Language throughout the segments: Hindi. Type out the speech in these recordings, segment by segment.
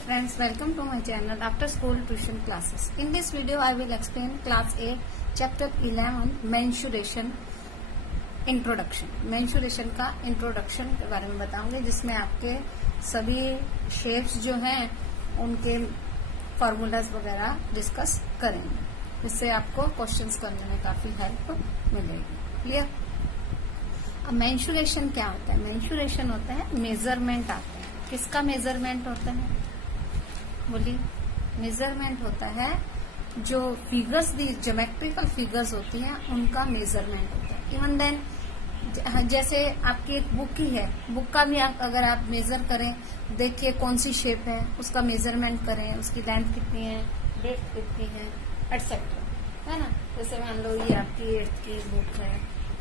friends, welcome to my channel After School Tuition Classes. In this video I will explain class 8 chapter 11 mensuration introduction. mensuration का introduction के बारे में बताऊंगे, जिसमें आपके सभी shapes जो हैं उनके formulas वगैरह डिस्कस करेंगे, जिससे आपको क्वेश्चंस करने में काफी हेल्प मिलेगी. क्लियर? अब मेंसुरेशन क्या होता है? मेंसुरेशन होता है मेजरमेंट आता है. किसका मेजरमेंट होता है? बोलिए. मेजरमेंट होता है जो फिगर्स दी ज्योमेट्रिकल फिगर्स होती हैं उनका मेजरमेंट होता है. इवन देन जैसे आपकी एक बुक ही है, बुक का भी अगर आप मेजर करें, देखिए कौन सी शेप है, उसका मेजरमेंट करें, उसकी लेंथ कितनी है, ब्रेथ कितनी है, एटसेट्रा, है ना. जैसे मान लो ये आपकी 8th की बुक है,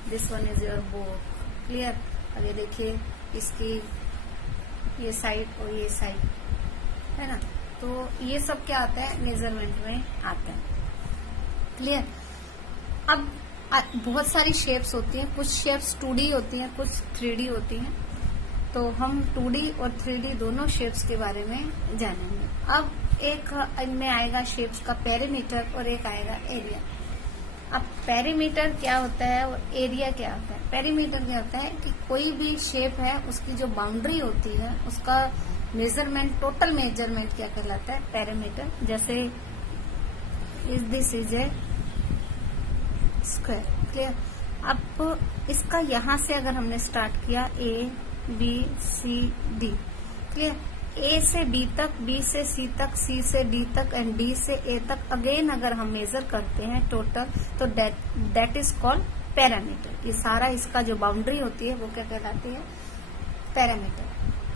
this one is your book. Clear? अब ये देखिए इसकी ये साइड और ये साइड, है ना. तो ये सब क्या आता है? मेजरमेंट में आता है. क्लियर? अब बहुत सारी शेप्स होती हैं. कुछ शेप्स 2D होती हैं, कुछ 3D होती हैं. तो हम 2D और 3D दोनों शेप्स के बारे में जानेंगे. अब एक इनमें आएगा शेप्स का पेरीमीटर और एक आएगा एरिया. अब पेरीमीटर क्या होता है और एरिया क्या होता है? पेरीमीटर क्या होता है कि कोई भी शेप है उसकी जो बाउंड्री होती है उसका मेजरमेंट, टोटल मेजरमेंट क्या कहलाता है? पेरीमीटर. जैसे this is a square. Clear? अब इसका यहां से अगर हमने स्टार्ट किया ABCD, क्लियर, A से B तक, B से C तक, C से D तक एंड D से A तक अगेन अगर हम मेजर करते हैं टोटल, तो दैट इज कॉल्ड पैरामीटर. ये सारा इसका जो बाउंड्री होती है वो क्या कहलाती है? पैरामीटर.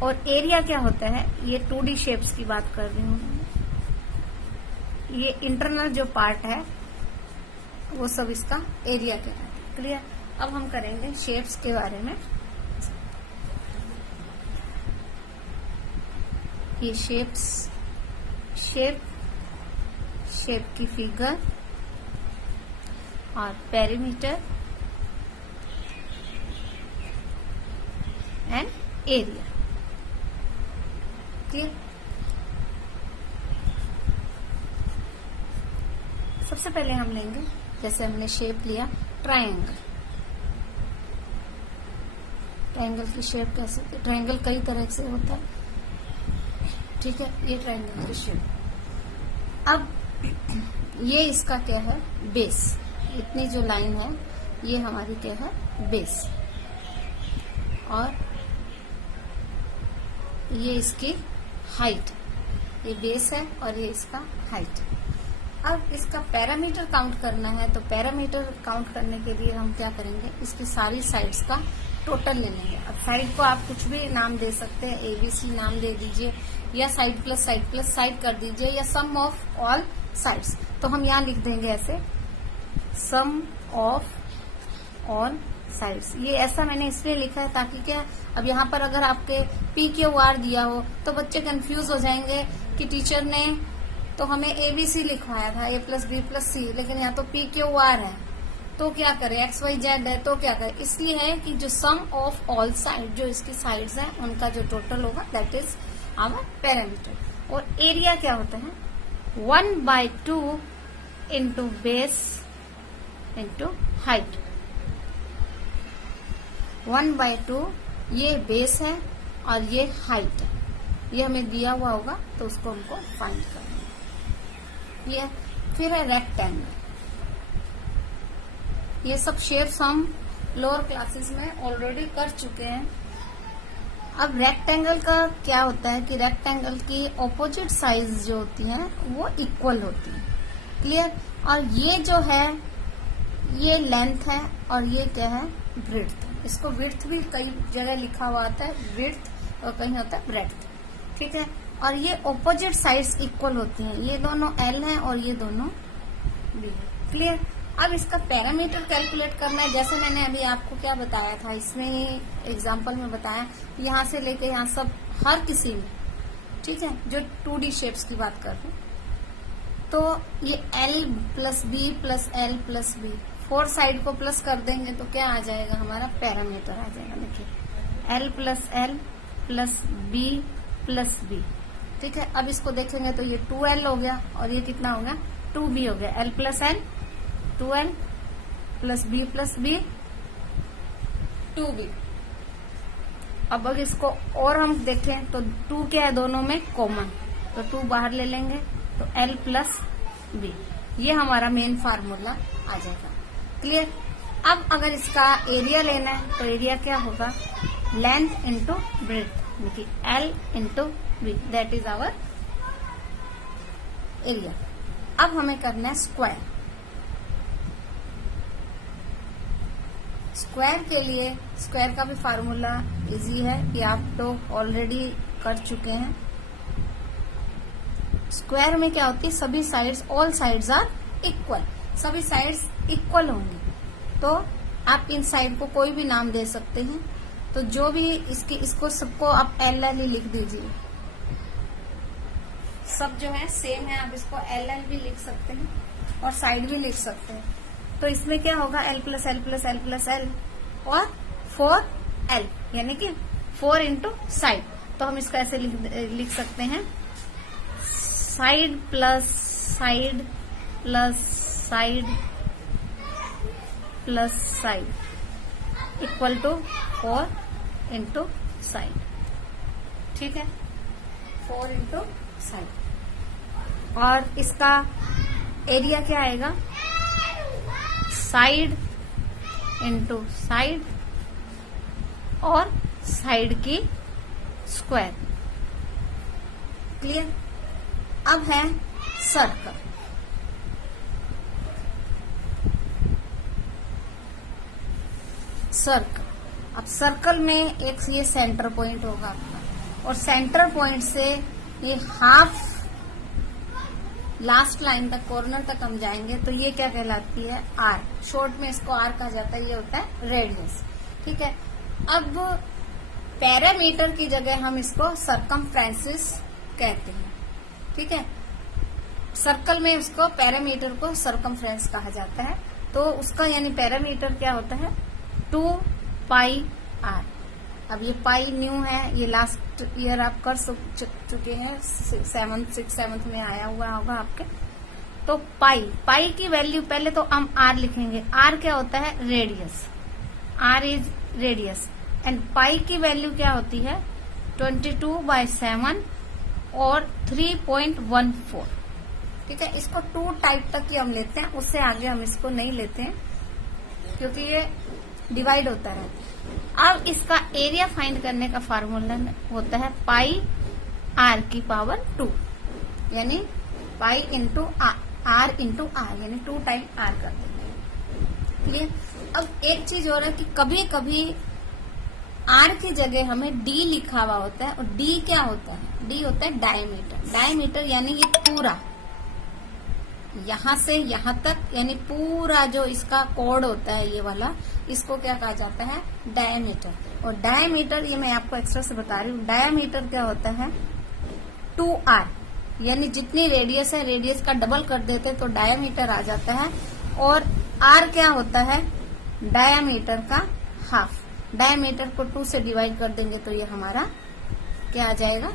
और एरिया क्या होता है? ये 2D शेप्स की बात कर रही हूँ. ये इंटरनल जो पार्ट है वो सब इसका एरिया कहलाता है. क्लियर? अब हम करेंगे शेप्स के बारे में. ये शेप की फिगर और पेरीमीटर एंड एरिया. क्लियर? सबसे पहले हम लेंगे, जैसे हमने शेप लिया ट्रायंगल. ट्रायंगल की शेप कैसे? ट्रायंगल कई तरह से होता है. ठीक है, ये ट्रायंगल की शेप. अब ये इसका क्या है? बेस. इतनी जो लाइन है ये हमारी क्या है? बेस. और ये इसकी हाइट. ये बेस है और ये इसका हाइट. अब इसका पैरामीटर काउंट करना है, तो पैरामीटर काउंट करने के लिए हम क्या करेंगे? इसकी सारी साइड्स का टोटल ले लेंगे. अब साइड को आप कुछ भी नाम दे सकते हैं, ABC नाम दे दीजिए, या साइड प्लस साइड कर दीजिए, या सम ऑफ ऑल साइड्स. तो हम यहाँ लिख देंगे ऐसे, सम ऑफ ऑल साइड्स. ये ऐसा मैंने इसलिए लिखा है ताकि क्या, अब यहाँ पर अगर आपके PQR दिया हो तो बच्चे कंफ्यूज हो जाएंगे कि टीचर ने तो हमें ABC लिखवाया था, A + B + C, लेकिन यहाँ तो PQR है, तो क्या करें? XYZ है, तो क्या करें? इसलिए है कि जो सम ऑफ ऑल साइड, जो इसकी साइड्स हैं उनका जो टोटल होगा दैट इज आवर पैरामीटर. और एरिया क्या होता है? 1/2 इंटू बेस इंटू हाइट. 1/2 ये बेस है और ये हाइट है. ये हमें दिया हुआ होगा तो उसको हमको फाइंड करना है. ये फिर है रेक्टेंगल. ये सब शेप्स हम लोअर क्लासेस में ऑलरेडी कर चुके हैं. अब रेक्टेंगल का क्या होता है कि रेक्टेंगल की ऑपोजिट साइज जो होती हैं वो इक्वल होती है. क्लियर? और ये जो है ये लेंथ है और ये क्या है? ब्रेड्थ. इसको विड्थ भी कई जगह लिखा हुआ आता है, विड्थ, और कहीं होता है ब्रेड्थ. ठीक है? और ये ऑपोजिट साइड्स इक्वल होती हैं. ये दोनों L है और ये दोनों B है. क्लियर? अब इसका पैरामीटर कैलकुलेट करना है. जैसे मैंने अभी आपको क्या बताया था, इसमें ही एग्जांपल में बताया, यहाँ से लेके यहाँ सब हर किसी में, ठीक है, जो 2D शेप्स की बात कर रहे हैं, तो ये L + B + L + B, 4 side को प्लस कर देंगे तो क्या आ जाएगा? हमारा पैरामीटर आ जाएगा. देखिए L + L + B + B. ठीक है। अब इसको देखेंगे तो ये 2l हो गया और ये कितना हो गया 2b हो गया। l plus l 2l plus b 2b। अब अगर इसको और हम देखें तो 2 क्या है दोनों में कॉमन, तो 2 बाहर ले लेंगे तो l प्लस b, ये हमारा मेन फार्मूला आ जाएगा। क्लियर। अब अगर इसका एरिया लेना है तो एरिया क्या होगा लेंथ इंटू ब्रेथ, यानी l into B, that is our area. अब हमें करना है स्क्वायर। स्क्वायर के लिए स्क्वायर का भी फार्मूला इजी है, ये आप तो ऑलरेडी कर चुके हैं। स्क्वायर में क्या होती है सभी sides, all sides are equal, सभी साइड्स इक्वल होंगी, तो आप इन साइड को कोई भी नाम दे सकते हैं। तो जो भी इसको सबको आप एल एल ही लिख दीजिए, सब जो है सेम है, आप इसको एल एल भी लिख सकते हैं और साइड भी लिख सकते हैं। तो इसमें क्या होगा L plus L plus L plus L और 4l, यानी कि 4 इंटू साइड। तो हम इसको ऐसे लिख सकते हैं side plus side plus side plus side equal to 4 into side. ठीक है, 4 इंटू साइड। और इसका एरिया क्या आएगा साइड इंटू साइड और साइड की स्क्वायर। क्लियर। अब है सर्कल। सर्कल, अब सर्कल में एक ये सेंटर पॉइंट होगा आपका, और सेंटर पॉइंट से ये हाफ लास्ट लाइन तक, कॉर्नर तक हम जाएंगे तो ये क्या कहलाती है आर। शॉर्ट में इसको आर कहा जाता है, ये होता है रेडियस। ठीक है। अब पैरामीटर की जगह हम इसको सरकमफ्रेंस कहते हैं। ठीक है, सर्कल में उसको पैरामीटर को सरकमफ्रेंस कहा जाता है। तो उसका यानी पैरामीटर क्या होता है 2 पाई आर। अब ये पाई न्यू है, ये लास्ट ईयर आप कर चुके हैं, 6th में आया हुआ होगा आपके। तो पाई की वैल्यू पहले तो हम आर लिखेंगे। आर क्या होता है radius, r is radius, and pi की वैल्यू क्या होती है 22/7 और 3.14। ठीक है, इसको 2 टाइप तक ही हम लेते हैं, उससे आगे हम इसको नहीं लेते हैं क्योंकि ये डिवाइड होता रहता है। अब इसका एरिया फाइंड करने का फार्मूला होता है पाई आर की पावर 2, यानी pi into r into r, यानी 2 टाइम आर कर देते हैं। क्लियर। अब एक चीज और है कि कभी कभी आर की जगह हमें डी लिखा हुआ होता है, और डी क्या होता है डी होता है डायमीटर। डायमीटर यानी ये पूरा यहां से यहां तक, यानी पूरा जो इसका कोड होता है ये वाला, इसको क्या कहा जाता है डायमीटर। और डायमीटर ये मैं आपको एक्स्ट्रा से बता रही हूँ, डायमीटर क्या होता है 2r, यानी जितनी रेडियस है रेडियस का डबल कर देते तो डायमीटर आ जाता है। और r क्या होता है डायमीटर का हाफ। डायमीटर को 2 से डिवाइड कर देंगे तो ये हमारा क्या आ जाएगा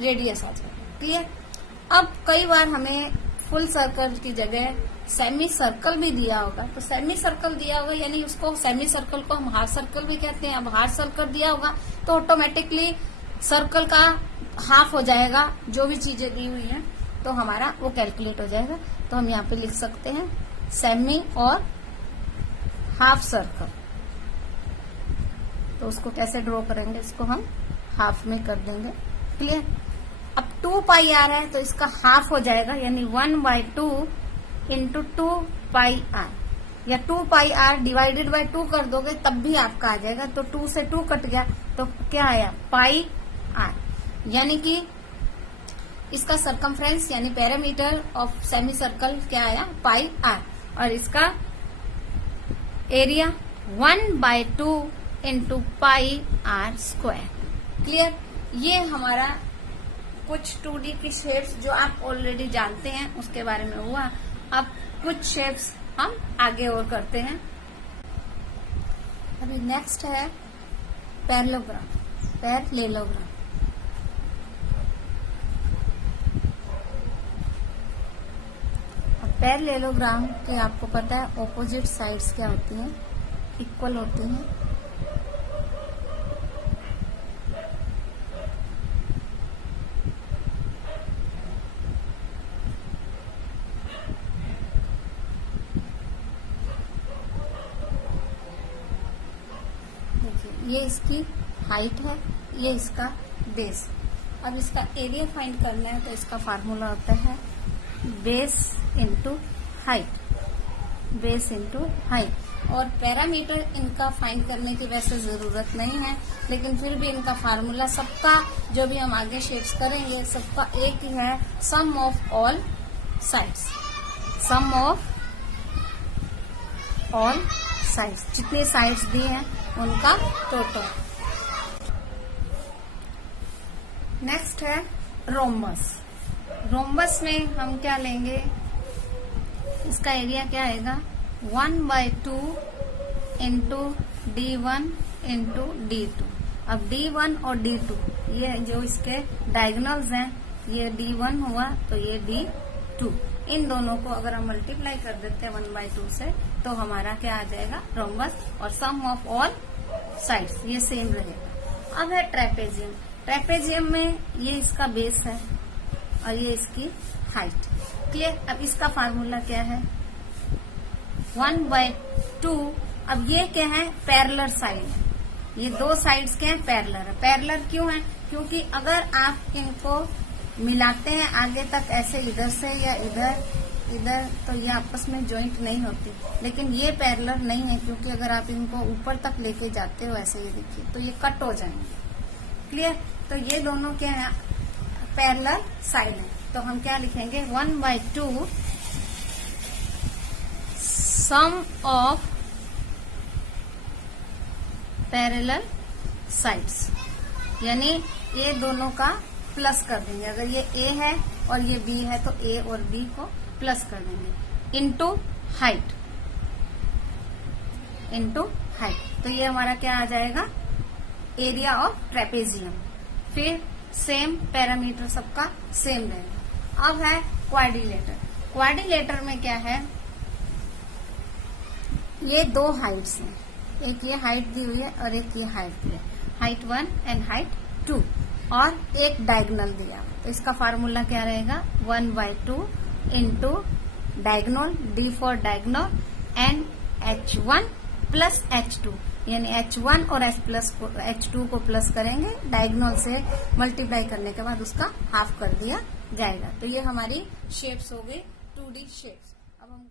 रेडियस आ जाएगा। क्लियर। अब कई बार हमें फुल सर्कल की जगह सेमी सर्कल भी दिया होगा, तो सेमी सर्कल दिया होगा यानी उसको सेमी सर्कल को हम हाफ सर्कल भी कहते हैं। अब हाफ सर्कल दिया होगा तो ऑटोमेटिकली सर्कल का हाफ हो जाएगा, जो भी चीजें दी हुई हैं तो हमारा वो कैलकुलेट हो जाएगा। तो हम यहाँ पे लिख सकते हैं सेमी और हाफ सर्कल। तो उसको कैसे ड्रॉ करेंगे, इसको हम हाफ में कर देंगे। क्लियर। अब 2 पाई आ रहा है तो इसका हाफ हो जाएगा, यानी 1/2 इंटू 2 पाई आर, या 2 पाई आर डिवाइडेड बाय 2 कर दोगे तब भी आपका आ जाएगा। तो 2 से 2 कट गया तो क्या आया पाई आर, यानी कि इसका सरकमफ्रेंस यानी पैरामीटर ऑफ सेमी सर्कल क्या आया पाई आर, और इसका area 1/2 into pi r square. Clear. ये हमारा कुछ 2D की शेप्स जो आप ऑलरेडी जानते हैं उसके बारे में हुआ। अब कुछ शेप्स हम आगे और करते हैं। अभी नेक्स्ट है पैरेललोग्राम। पैरेललोग्राम पैरेललोग्राम के आपको पता है ऑपोजिट साइड्स क्या होती हैं, इक्वल होती हैं। देखिए ये इसकी हाइट है, ये इसका बेस। अब इसका एरिया फाइंड करना है तो इसका फार्मूला होता है base into height, base into height. और पैरामीटर इनका फाइंड करने की वैसे जरूरत नहीं है, लेकिन फिर भी इनका फार्मूला सबका, जो भी हम आगे शेप्स करेंगे, सबका एक ही है, sum of all sides, sum of all sides, जितने साइड्स दिए हैं उनका टोटल। नेक्स्ट है रोम्बस। रोम्बस में हम क्या लेंगे, इसका एरिया क्या आएगा 1/2 इंटू D1 इंटू D2। अब D1 और D2 ये जो इसके डायगोनल्स हैं, ये D1 हुआ तो ये D2, इन दोनों को अगर हम मल्टीप्लाई कर देते हैं 1/2 से तो हमारा क्या आ जाएगा रोम्बस, और सम ऑफ ऑल साइड्स ये सेम रहेगा। अब है ट्रेपेजियम। ट्रेपेजियम में ये इसका बेस है और ये इसकी हाइट। क्लियर। अब इसका फार्मूला क्या है 1/2। अब ये क्या है पैरेलल साइड है, ये दो साइड्स के हैं पैरेलल है। पैरेलल क्यों है, क्योंकि अगर आप इनको मिलाते हैं आगे तक ऐसे इधर से या इधर इधर तो ये आपस में ज्वाइंट नहीं होती, लेकिन ये पैरेलल नहीं है क्योंकि अगर आप इनको ऊपर तक लेके जाते हो ऐसे, ये देखिए तो ये कट हो जाएंगे। क्लियर। तो ये दोनों क्या है पैरेलल साइड है, तो हम क्या लिखेंगे 1/2 सम ऑफ पैरेलल साइड्स, यानी ये दोनों का प्लस कर देंगे। अगर ये A है और ये B है तो A और B को प्लस कर देंगे इनटू हाइट, इनटू हाइट। तो ये हमारा क्या आ जाएगा एरिया ऑफ ट्रेपेजियम। फिर सेम पैरामीटर सबका सेम रहेगा। अब है क्वाड्रिलेटर। क्वाड्रिलेटर में क्या है, ये दो हाइट्स हैं, एक ये हाइट दी हुई है और एक ये हाइट दी है, हाइट 1 एंड हाइट 2, और एक डायगोनल दिया। तो इसका फार्मूला क्या रहेगा 1/2 into diagonal, D for diagonal and H1 plus H2, यानी H1 और H2 को प्लस करेंगे, डायगोनल से मल्टीप्लाई करने के बाद उसका हाफ कर दिया जाएगा। तो ये हमारी शेप्स हो गई 2D शेप्स। अब हम